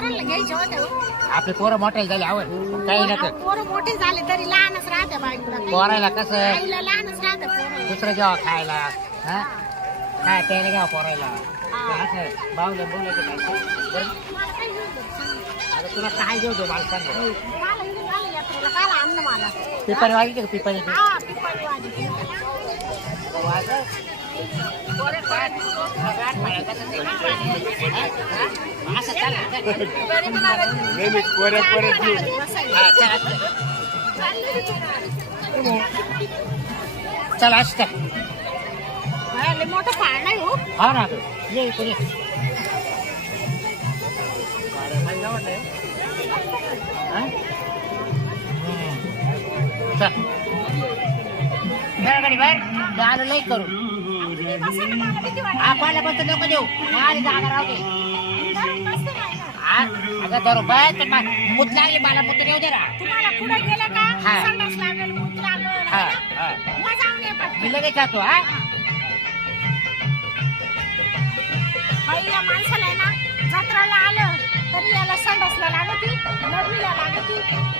पोरांना हो. आपले पोरं मोठे झाले आवड. काही नका पोरं मोठे झाले तरी लहानच राहते पोरायला कसं? आईला लहानच राहते पोरं. दुसरं घ्यावं खायला हा? काय प्यायला घ्यावं पोरायला? हा. असं बावलं बोलायचं काय बरं, मला काही घेऊन दे. आता तुला काय घेऊ दे मला सांग. मला इथे मला यात्रेला काल आणलं मला. पेपर वाजले का पेपर हा पिपाणी नाही कोऱ्या कोऱ्यात चला, असं चल हा, लय मोठं पाळ हो हा ना ये इकडे ये. चल. गाडी बाहेर मी करू आपल्याला पण नको देऊ माझी जागा राहू दे बसते? हा? अगं तर मा- मूत लागली मला मूत येऊ दे ना तुम्हाला पुढे गेलं का हा. संडास लागेल मूत लागेल हा, है ना? हा. मग जाऊन ये पटकन. मी लगेच जातो हा बाई या माणसाला आहे ना जत्राला आलं तरी याला संडासला लागती लग्नीला लागती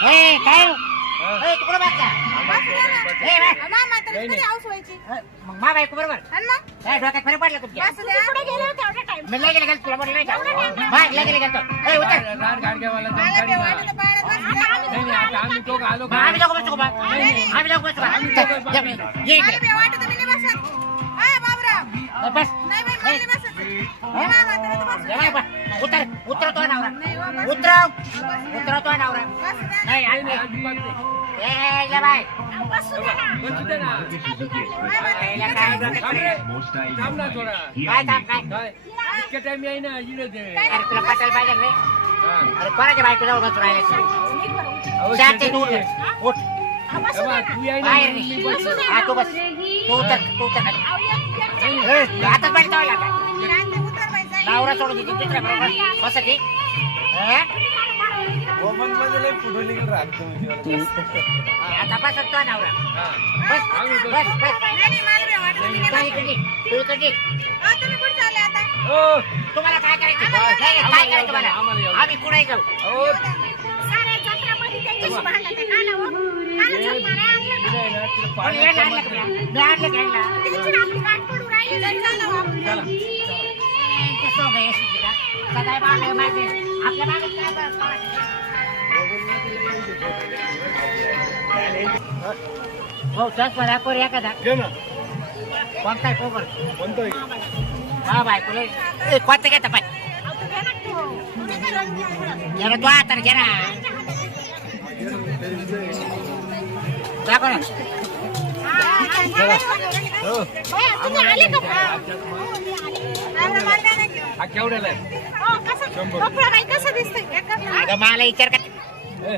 ए काय? हो? ए, तू कुठं बसला? ए, मग मा बायको बरोबर? काय डोक्यात फरक पडला तुमच्या? मी गेलो तुला म्हटलं नाही का? गेलो. ए उतर. आम्ही दोघं आलो मग आम्ही दोघं बसतो का बा? आम्ही दोघं बसतो का? ये इकडे बस नाही बाई, मला नाही बसत. हे मा म्हातारं तर बसत. ये बाय, बस. उतर उतर तो नवरा नाही हो, बस. उतरव उतरव तो नवरा बस ना. नाही नाही, आणि नाही, नाही. ए बाय अहो, बसू दे ना. बसू दे ना. याला काय डोक्यात थांब फरक? रे. थांब ना थोडा. काय थांब काय काय? अरे तुला पटायला पाहिजे रे हा. अरे कोणाच्या बायको जाऊ बसू राहिले शांती तू शेजारी उठ बाहेर निघ. हा तू बस तू उतर तू उतर खाली. अहो, एक- एक- एक- ए, आता पाहिजे जावं लागलं. नवरा सोडून देते दुसऱ्या बरोबर. बस की हा? आता बस तो नवरा. बस बस तू इकडे निघ, तू इकडे निघ. तुम्हाला काय करायचं? नाही, नाही, काय करायचं तुम्हाला. आम्ही कुठे जाऊ? अहो, साऱ्या जत्रामध्ये त्यांच्याशी भांडणं ते का ना हो? का ना झक मारायला आणलं का? इकडे आहे ना, तिला कोणी पाण्यात यायला आणलं जमत का? नाही. मी आणलं का यांना? त्यांची ना आपली गाठ पडू राहिली तरी चाललं हो आपण. चला. ते सोंग आहे, अशी का? सदाय मागे मागे. आपल्या मागे काय बरं, पाहायचं? हो चष्मा दाखव रे एखादा घे ना. कोणता आहे पोबर कोणतं आहे? हा बायको लय ए, कोणतं घेता पाय अहो, तू घे ना तू. तुम्ही काय रंग घ्या पुढं. जरा तू आता घे ना दाखव ना हा, केवढ्याला आहे? मला विचार का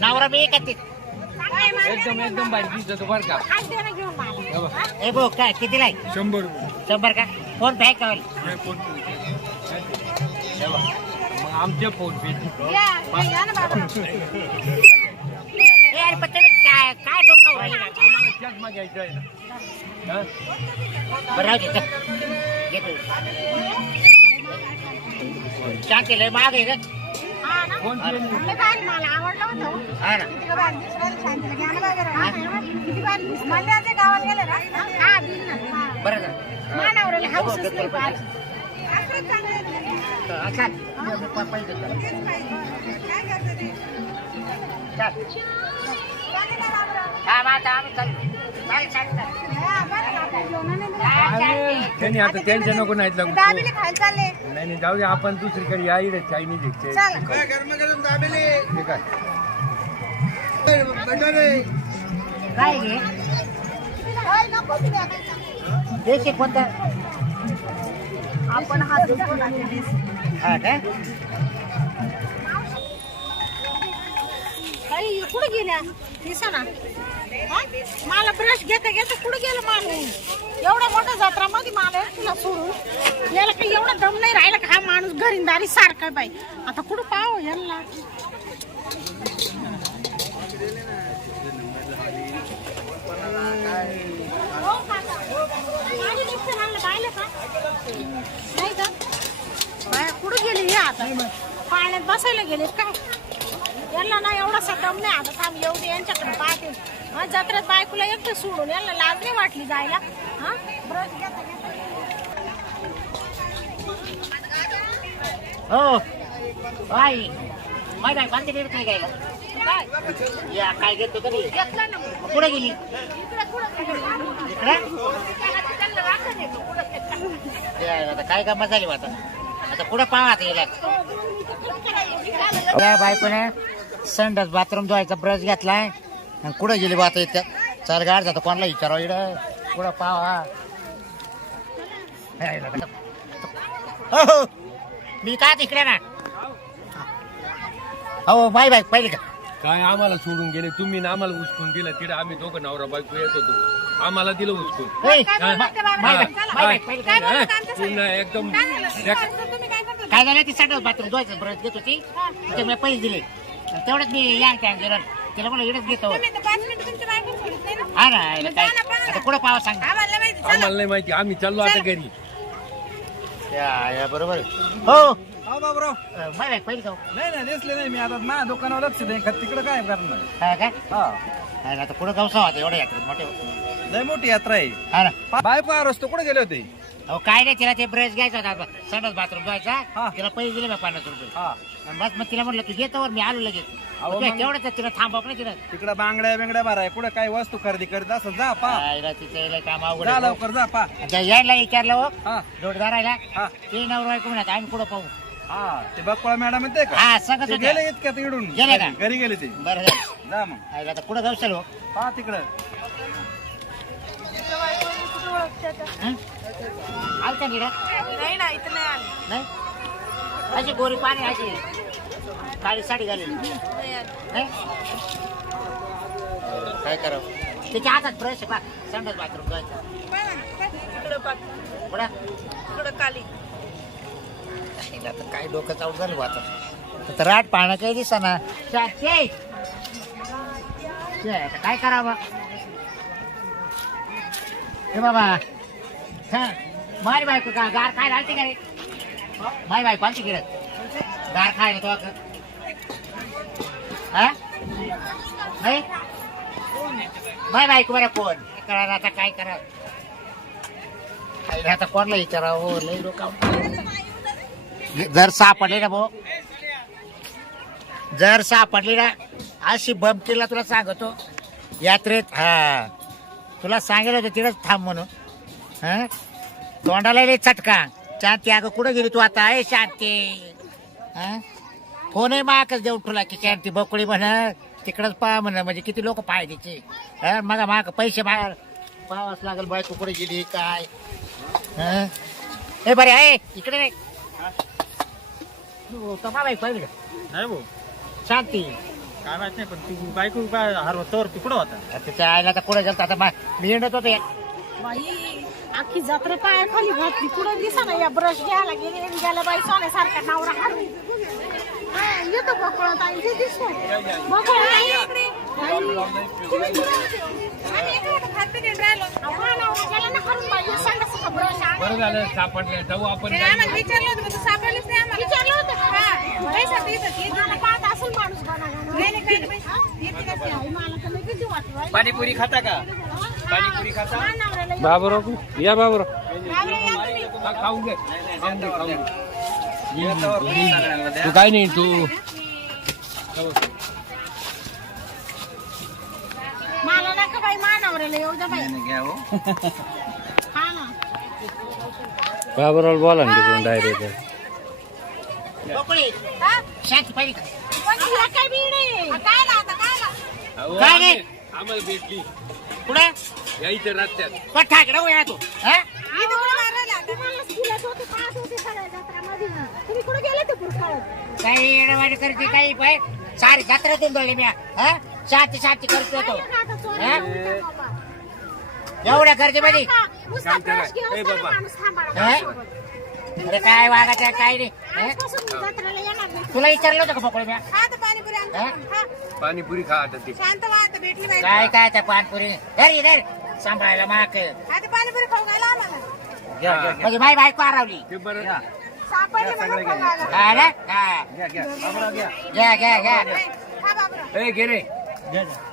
नवरा मी का ते एकदम एकदम भारी दिसतो बरं का. हे बघ. ए भाऊ काय कितीला आहे शंभर रुपये शंभर का फोन पे का हे फोन पे. हे बघ. मग आमचे फोन पे या, या, या ना बाबा. ए अरे पण तुम्ही काय काय डोकं राहिले आम्हाला चष्मा घ्यायचा आहे ना हा? बरं राहू दे चल. घे तू. शांती लय महाग आहे ग हा ना? लय भारी मला आवडलं होतं हो. हा ना किती भारी दिसू राहिलं शांतीला. घ्या ना वगैरे. हा ना? किती भारी दिसू. मंडळाच्या गावाला गेले ना? हा, दिल ना. हा. बरं मानावराला. असंच चांगलं आहे. हा. मी पैसे देतो. तेच पाहिजे. काय करतं ते? चाल. त्यांनी आता त्यांच्या नको नाहीत लागू. नाही नाही जाऊ दे आपण दुसरीकडे या इकडे चायनीज काय? घे कोणतं? आपण. हा काय? आई, कुठं गेल्या? दिसा ना मला ब्रश घेता घेता कुठं गेलं माणूस एवढ्या मोठ्या जत्रामध्ये मला तुला सोडून. याला काही एवढा दम नाही राहिला का हा माणूस घरींदारी सारखा बाई? आता कुठं पाव यांना? हो काका. पाहिलं का? नाही का? बाया कुठं गेली हे आता? पाण्यात बसायला गेले काय यांना ना एवढासा दम नाही आता थांब येऊ दे यांच्याकडे पाहते. हा जत्रेत बायकोला एकटं सोडून यांना लाज नाही वाटली जायला. हा? ब्रश हो. आई माहिती आहे काय घ्यायला काय या काय घेतो घेतला ना गेली? कुठं? इकडे? कुठं काय गमत झाली आता? आता पुढे पाहा आता गेल्या त्या बायकोने संडास बाथरूम धुवायचा ब्रश घेतलाय. आणि कुठं गेली बा आता इथं? चार गाड जातं कोणाला विचारावं इकडं कुठं पाहा हो हो मी का तिकडे ना हो बाय बाय पहिले का? काय आम्हाला सोडून गेले? तुम्ही ना आम्हाला उचकून दिलं. तिकडे आम्ही दोघं नवरा बायको येत होतो. आम्हाला दिलं उचकून. ए, काय ते बाबा? पहिले का? पुन्हा एकदम काय झालं? त्या- तुम्ही काय करता? काय झालं? ती संडास बाथरूम धुवायचं ब्रश घेत होती. ते मी पैसे दिले. तेवढ्यात मी या गेलं तिला म्हणलं इकडेच घेतो. तुम्ही तर पाच मिनिटं तुमच्या बायकोला सोडत नाही ना? हा ना याला काय? जा ना, पळा ना. आता कुठं पावा सांग. आम्हाला माहिती, चला. आम्हाला नाही माहिती आम्ही चाललो आता घरी. या या बरोबर. हो. हा बाबराव. पहिले जाऊ नाही नाही दिसले नाही मी. आता माझ्या दुकानावर लक्ष दे. का तिकडं काय करणार? हा काय हा. हा ना, आता कुठं गावसा होता एवढ्या यात्रेत? मोठे. लय मोठी यात्रा आहे. हा ना. बायको आरोस कुठे गेले होते? अहो काय नाही तिला ते ब्रश घ्यायचा होता संडास बाथरूम धुवायचा. हा. तिला पैसे दिले मी पन्नास रुपये. हा. आणि बस मग तिला म्हटलं तू घेतो वर मी आलो लगेच. अहो, मग ते मग- तेवढंच तिला थांबव नाही तिला? तिकडं बांगड्या बिंगड्या भराय कुठं काय वस्तू खरेदी करत असं जा पा. आईला तिचं काम अवघड जा आहे. लवकर जा पा. यायला विचारलं हो हा. जोडदारायला हा. ते नवरा ऐकून म्हणत आम्ही कुठं पाहू? हा ते बकुळा मॅडम येते का? हा ते. गेले इतक्यात इकडून गेले का? घरी गेले ते. बरं झालं जा मग. आईला आता कुठं गावशाल हो पा तिकडं. आलता आलं नाही ना इथं नाही नाही अशी गोरी पाणी अशी काळी साडी घालेली नाही? काय करावं त्याच्या हातात ब्रश पा संडास बाथरूम जायचं इकडं पाठ, पुढं इकडं काली. आईला आता काय डोकं चालू झालं बा आता राट पाहणं काही दिसा ना काय करावं हे बाबा हा मारी बायको का? गार खायला आलती का रे? माय बायको आलती गिरत गार खायला तो का हा? नाही? माय बायको बरं कोण? करा आता काय करा? आता कोणला विचारावं? हो, लई डोकं जर सापडले ना भाऊ. जर सापडली ना अशी बमकीला तुला सांगतो. यात्रेत हा. तुला सांगेल होतं तिथंच थांब म्हणून. हा? तोंडाला चटका. शांती अगं कुठं गेली तू आता? आहे शांती. हा? फोनही मागच देऊन ठेवला की शांती बकुळी म्हण तिकडंच पहा म्हण म्हणजे किती लोक पाय तिचे हा? मग माग पैसे बाहेर पाहावंच लागेल बायको कुठे गेली काय? हा? ए बरे आहे इकडे रे. तू तो बाबा पाहिजे का? नाही भाऊ. शांती. काय माहीत नाही पण तू बायको काय हरवतोवर तू कुठं होता आईला तर कुठे आता मा- मी येणत होतो या. बाई अख्खी जत्रा पाया खाली घातली कुठं दिसा ना या ब्रश घ्यायला गेली आणि गेल्या बाई सोन्यासारखा नावरा हारून हा, येतो बकळा ताई ते दिसतो बकळा ताई इकडे बाई, तुम्ही कुठं होते? आम्ही इकडे होतो, खात पितीत राहिलो. अहो, हा नवरा गेला ना हारून बाई, सांगायचं ब्रश आण. बरं झालं सापडले जाऊ आपण ते आम्हाला विचारलं होतं, पण तू सापडलीच नाही आम्हाला. विचारलं होतं का? पैसा इथंच, इथं. मला पाहत असेल माणूस बघा. नाही, नाही, काही नाही. हा? येते का ते? आई, मला तर लई भीती वाटली बाई. पाणीपुरी खाता का? पाणीपुरी खाता? बाबूराव या बाबूराव खाऊन घे. तू काय नाही तू. बाई मानावरला येऊ द्या बाई. नाही घ्या हो. हा ना. बाबराव बोला ना तिकडून डायरेक्ट हा? काय बीड आहे? काय? आम्हाला भेटली कुठे या इथे रस्त्यात पण ठाकडे वया तू हा इथं कुठं मारायला? तुम्हाला स्कुलात होते, पाहत होते सगळ्या जत्रामध्ये. तुम्ही कुठे गेले ते पुष्कळात? काही करते काही बाय सारी जत्रातून दळली मी हा शांती शांती करतो तो काय नका आता चोरी हा? येऊ द्या बाबा. एवढ्या गर्दीमध्ये नका. नुसता काय करा? ब्रश घेऊन ए चला बाबा. माणूस थांबायला हा? माझ्यासोबत. अरे काय वागायचं काय नाही हा? आजपासून मी जत्रेला येणार नाही. तुला विचारलं होतं का पकडून म्या? हा, पाणीपुरी खा आता ते. शांत व्हा, आता भेटली बाई. काय काय त्या पानपुरी धर धर. सांभाळायला माक आता पाणीपुरी खाऊ घाला आम्हाला. घ्या घ्या घ्या म्हणजे माई बायको हरवली ते बरं. घ्या सापडली म्हणून खाऊ घाला. हा ना? हा. घ्या घ्या. घ्या. घ्या घ्या घ्या. हा, बाबूराव. ए घे रे. घ्या घ्या.